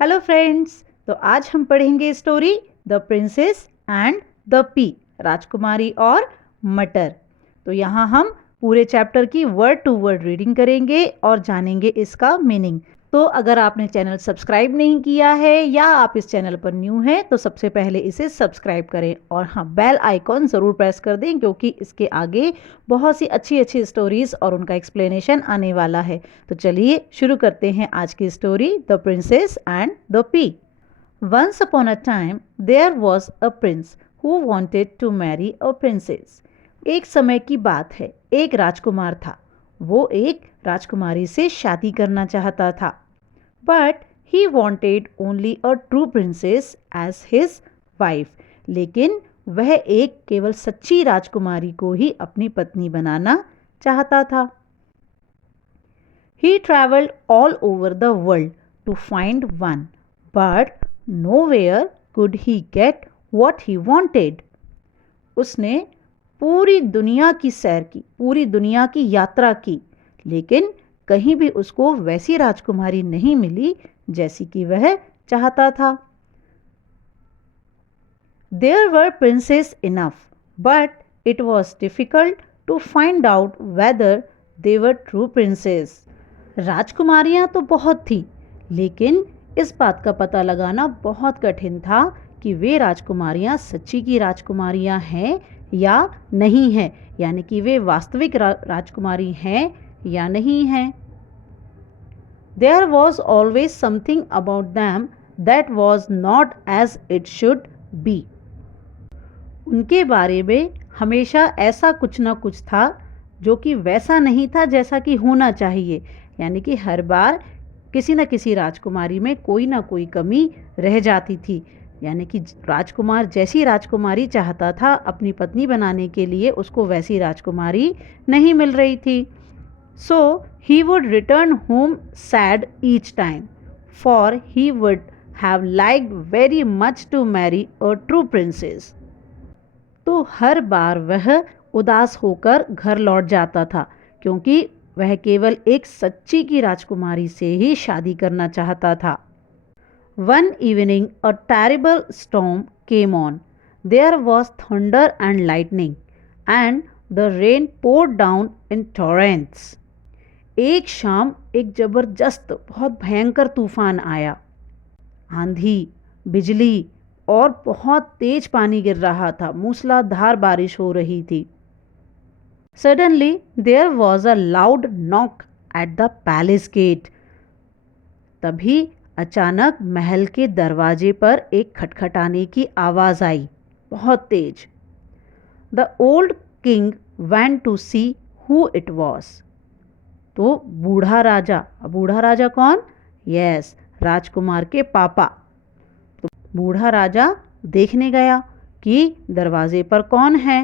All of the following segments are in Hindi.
Hello friends. तो आज हम पढ़ेंगे story the princess and the P, राजकुमारी और मटर। तो यहाँ हम पूरे चैप्टर की वर्ड टू वर्ड रीडिंग करेंगे और जानेंगे इसका मीनिंग। तो अगर आपने चैनल सब्सक्राइब नहीं किया है या आप इस चैनल पर न्यू हैं तो सबसे पहले इसे सब्सक्राइब करें और हाँ, बेल आइकॉन ज़रूर प्रेस कर दें क्योंकि इसके आगे बहुत सी अच्छी अच्छी स्टोरीज और उनका एक्सप्लेनेशन आने वाला है। तो चलिए शुरू करते हैं आज की story the princess and the pea. Once upon a time there was a prince who wanted to marry a princess. एक समय की बात है, एक राजकुमार था। वो एक राजकुमारी से शादी करना चाहता था। But he wanted only a true princess as his wife. लेकिन वह एक केवल सच्ची राजकुमारी को ही अपनी पत्नी बनाना चाहता था। He traveled all over the world to find one, but nowhere could he get what he wanted. उसने पूरी दुनिया की सैर की, पूरी दुनिया की यात्रा की, लेकिन कहीं भी उसको वैसी राजकुमारी नहीं मिली जैसी कि वह चाहता था। There were princes enough, but it was difficult to find out whether they were true princes. राजकुमारियां तो बहुत थी, लेकिन इस बात का पता लगाना बहुत कठिन था कि वे राजकुमारियां सच्ची की राजकुमारियां हैं या नहीं हैं, यानी कि वे वास्तविक राजकुमारी हैं या नहीं हैं। There was always something about them that was not as it should be. उनके बारे में हमेशा ऐसा कुछ ना कुछ था जो कि वैसा नहीं था जैसा कि होना चाहिए, यानी कि हर बार किसी न किसी राजकुमारी में कोई ना कोई कमी रह जाती थी। यानी कि राजकुमार जैसी राजकुमारी चाहता था अपनी पत्नी बनाने के लिए, उसको वैसी राजकुमारी नहीं मिल रही थी। So he would return home sad each time, for he would have liked very much to marry a true princess. तो हर बार वह उदास होकर घर लौट जाता था क्योंकि वह केवल एक सच्ची की राजकुमारी से ही शादी करना चाहता था। One evening a terrible storm came on. There was thunder and lightning and the rain poured down in torrents. एक शाम एक जबरदस्त बहुत भयंकर तूफान आया। आंधी, बिजली और बहुत तेज पानी गिर रहा था, मूसलाधार बारिश हो रही थी। Suddenly there was a loud knock at the palace gate. तभी अचानक महल के दरवाजे पर एक खटखटाने की आवाज आई, बहुत तेज। The old king went to see who it was. तो बूढ़ा राजा कौन? यस, राजकुमार के पापा। तो बूढ़ा राजा देखने गया कि दरवाजे पर कौन है।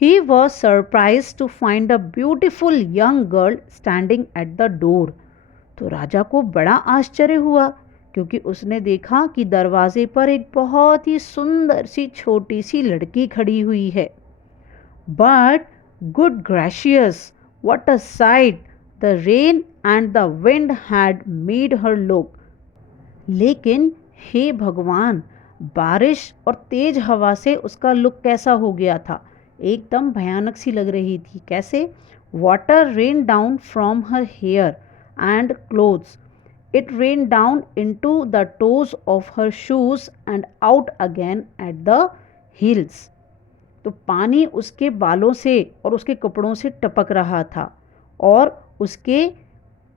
He was surprised to find a beautiful young girl standing at the door. तो राजा को बड़ा आश्चर्य हुआ क्योंकि उसने देखा कि दरवाजे पर एक बहुत ही सुंदर सी छोटी सी लड़की खड़ी हुई है। But good gracious, what a sight! The rain and the wind had made her look. लेकिन हे भगवान, बारिश और तेज हवा से उसका लुक कैसा हो गया था, एकदम भयानक सी लग रही थी। कैसे? Water ran down from her hair and clothes, it ran down into the toes of her shoes and out again at the heels. तो पानी उसके बालों से और उसके कपड़ों से टपक रहा था और उसके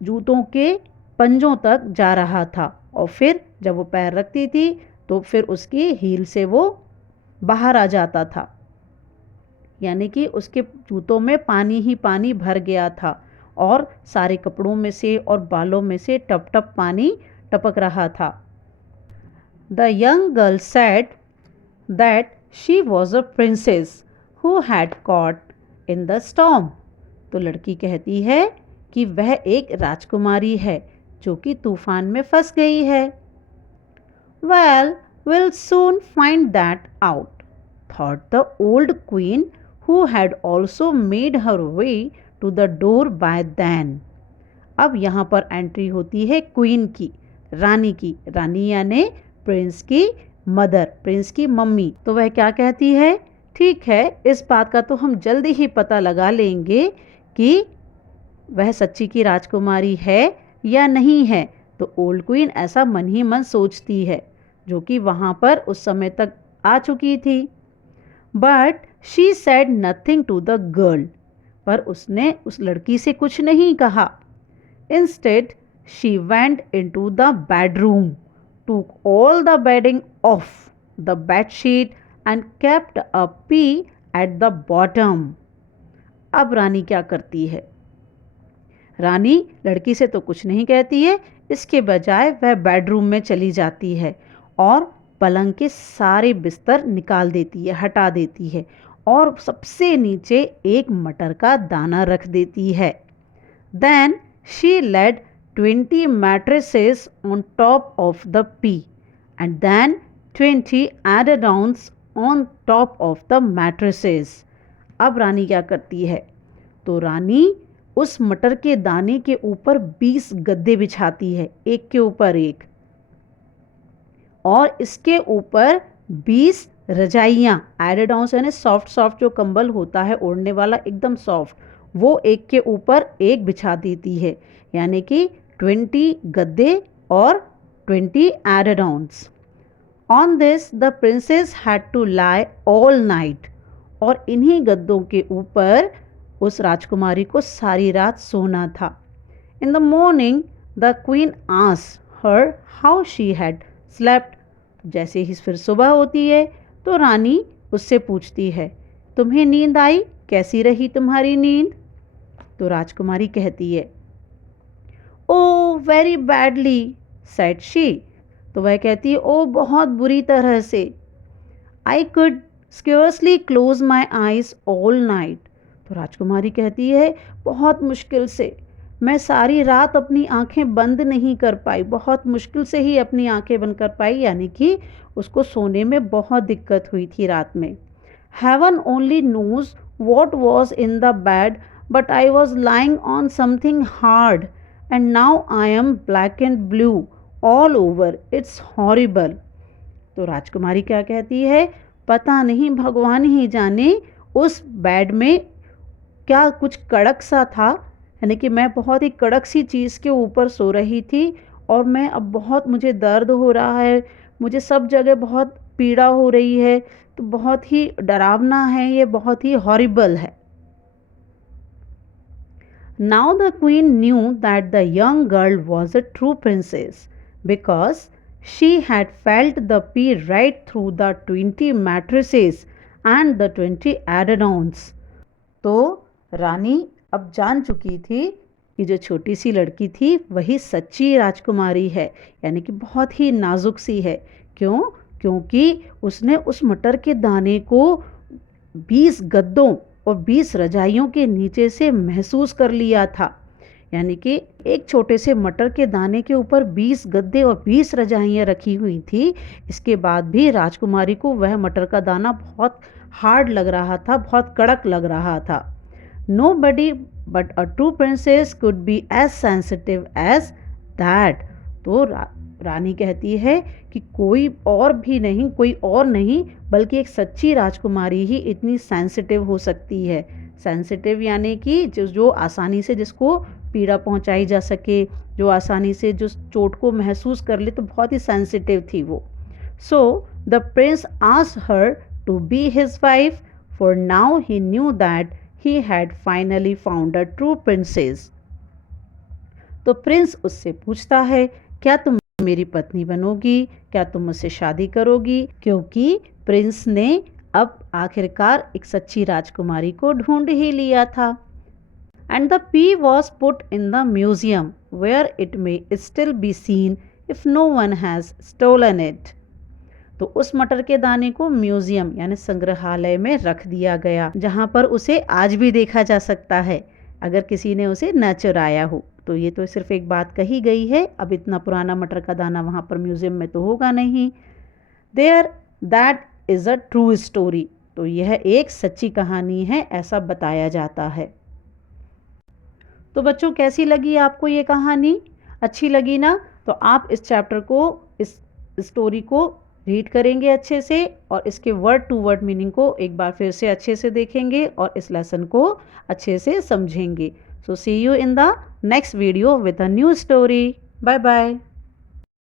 जूतों के पंजों तक जा रहा था, और फिर जब वो पैर रखती थी तो फिर उसकी हील से वो बाहर आ जाता था, यानी कि उसके जूतों में पानी ही पानी भर गया था और सारे कपड़ों में से और बालों में से टप टप पानी टपक रहा था। The young girl said that she was a princess who had caught in the storm. तो लड़की कहती है कि वह एक राजकुमारी है जो कि तूफान में फंस गई है। Well, will soon find that out, thought the old queen who had also made her way to the door by then. अब यहाँ पर एंट्री होती है क्वीन की, रानी यानी प्रिंस की मदर, प्रिंस की मम्मी। तो वह क्या कहती है, ठीक है, इस बात का तो हम जल्दी ही पता लगा लेंगे कि वह सच्ची की राजकुमारी है या नहीं है। तो ओल्ड क्वीन ऐसा मन ही मन सोचती है, जो कि वहाँ पर उस समय तक आ चुकी थी। But she said nothing to the girl, पर उसने उस लड़की से कुछ नहीं कहा। Instead she went into the bedroom, took all the bedding off the bedsheet and kept a pea at the bottom. अब रानी क्या करती है, रानी लड़की से तो कुछ नहीं कहती है, इसके बजाय वह बेडरूम में चली जाती है और पलंग के सारे बिस्तर निकाल देती है, हटा देती है और सबसे नीचे एक मटर का दाना रख देती है। Then she laid 20 mattresses on top of the pea and then 20 add-ons on top of the mattresses। अब रानी क्या करती है, तो रानी उस मटर के दाने के ऊपर 20 गद्दे बिछाती है, एक के ऊपर एक, और इसके ऊपर 20 रजाइयाँ, एडेड ऑन यानी सॉफ्ट सॉफ्ट जो कंबल होता है ओढ़ने वाला एकदम सॉफ्ट, वो एक के ऊपर एक बिछा देती है, यानी कि 20 गद्दे और 20 eiderdowns. On this the princess had to lie all night, और इन्हीं गद्दों के ऊपर उस राजकुमारी को सारी रात सोना था। In the morning the queen asked her how she had slept. जैसे ही फिर सुबह होती है तो रानी उससे पूछती है, तुम्हें नींद आई, कैसी रही तुम्हारी नींद। तो राजकुमारी कहती है, oh very badly said she. तो वह कहती है, ओ बहुत बुरी तरह से। I could scarcely close my eyes all night. तो राजकुमारी कहती है, बहुत मुश्किल से, मैं सारी रात अपनी आंखें बंद नहीं कर पाई, बहुत मुश्किल से ही अपनी आंखें बंद कर पाई, यानी कि उसको सोने में बहुत दिक्कत हुई थी रात में। Heaven only knows what was in the bed, but I was lying on something hard and now I am black and blue all over, it's horrible. तो राजकुमारी क्या कहती है, पता नहीं, भगवान ही जाने उस बेड में क्या कुछ कड़क सा था, यानी कि मैं बहुत ही कड़क सी चीज़ के ऊपर सो रही थी और मैं अब बहुत, मुझे दर्द हो रहा है, मुझे सब जगह बहुत पीड़ा हो रही है, तो बहुत ही डरावना है, ये बहुत ही हॉरिबल है। Now the queen knew that the young girl was a true princess because she had felt the P right through the 20 mattresses and the 20 add-ons। तो रानी अब जान चुकी थी कि जो छोटी सी लड़की थी वही सच्ची राजकुमारी है, यानी कि बहुत ही नाजुक सी है। क्यों? क्योंकि उसने उस मटर के दाने को 20 गद्दों और 20 रजाइयों के नीचे से महसूस कर लिया था, यानी कि एक छोटे से मटर के दाने के ऊपर 20 गद्दे और 20 रजाइयाँ रखी हुई थी। इसके बाद भी राजकुमारी को वह मटर का दाना बहुत हार्ड लग रहा था, बहुत कड़क लग रहा था। Nobody but a true princess could be as sensitive as that। तो रानी कहती है कि कोई और भी नहीं, कोई और नहीं, बल्कि एक सच्ची राजकुमारी ही इतनी सेंसिटिव हो सकती है। सेंसिटिव यानी कि जो आसानी से जिसको पीड़ा पहुंचाई जा सके, जो आसानी से जो चोट को महसूस कर ले, तो बहुत ही सेंसिटिव थी वो। So the prince asked her to be his wife, for now he knew that he had finally found a true princess। तो प्रिंस उससे पूछता है, क्या तुम मेरी पत्नी बनोगी, क्या तुम मुझसे शादी करोगी, क्योंकि प्रिंस ने अब आखिरकार एक सच्ची राजकुमारी को ढूंढ ही लिया था। And the pea was put in the museum where it may still be seen if no one has stolen it। तो उस मटर के दाने को म्यूजियम यानी संग्रहालय में रख दिया गया, जहाँ पर उसे आज भी देखा जा सकता है अगर किसी ने उसे न चुराया हो। तो ये तो सिर्फ एक बात कही गई है, अब इतना पुराना मटर का दाना वहाँ पर म्यूजियम में तो होगा नहीं। There that is a true story. तो यह एक सच्ची कहानी है, ऐसा बताया जाता है। तो बच्चों, कैसी लगी आपको ये कहानी? अच्छी लगी ना? तो आप इस चैप्टर को, इस स्टोरी को रीड करेंगे अच्छे से और इसके वर्ड टू वर्ड मीनिंग को एक बार फिर से अच्छे से देखेंगे और इस लेसन को अच्छे से समझेंगे. So see you in the next video with a new story. Bye bye.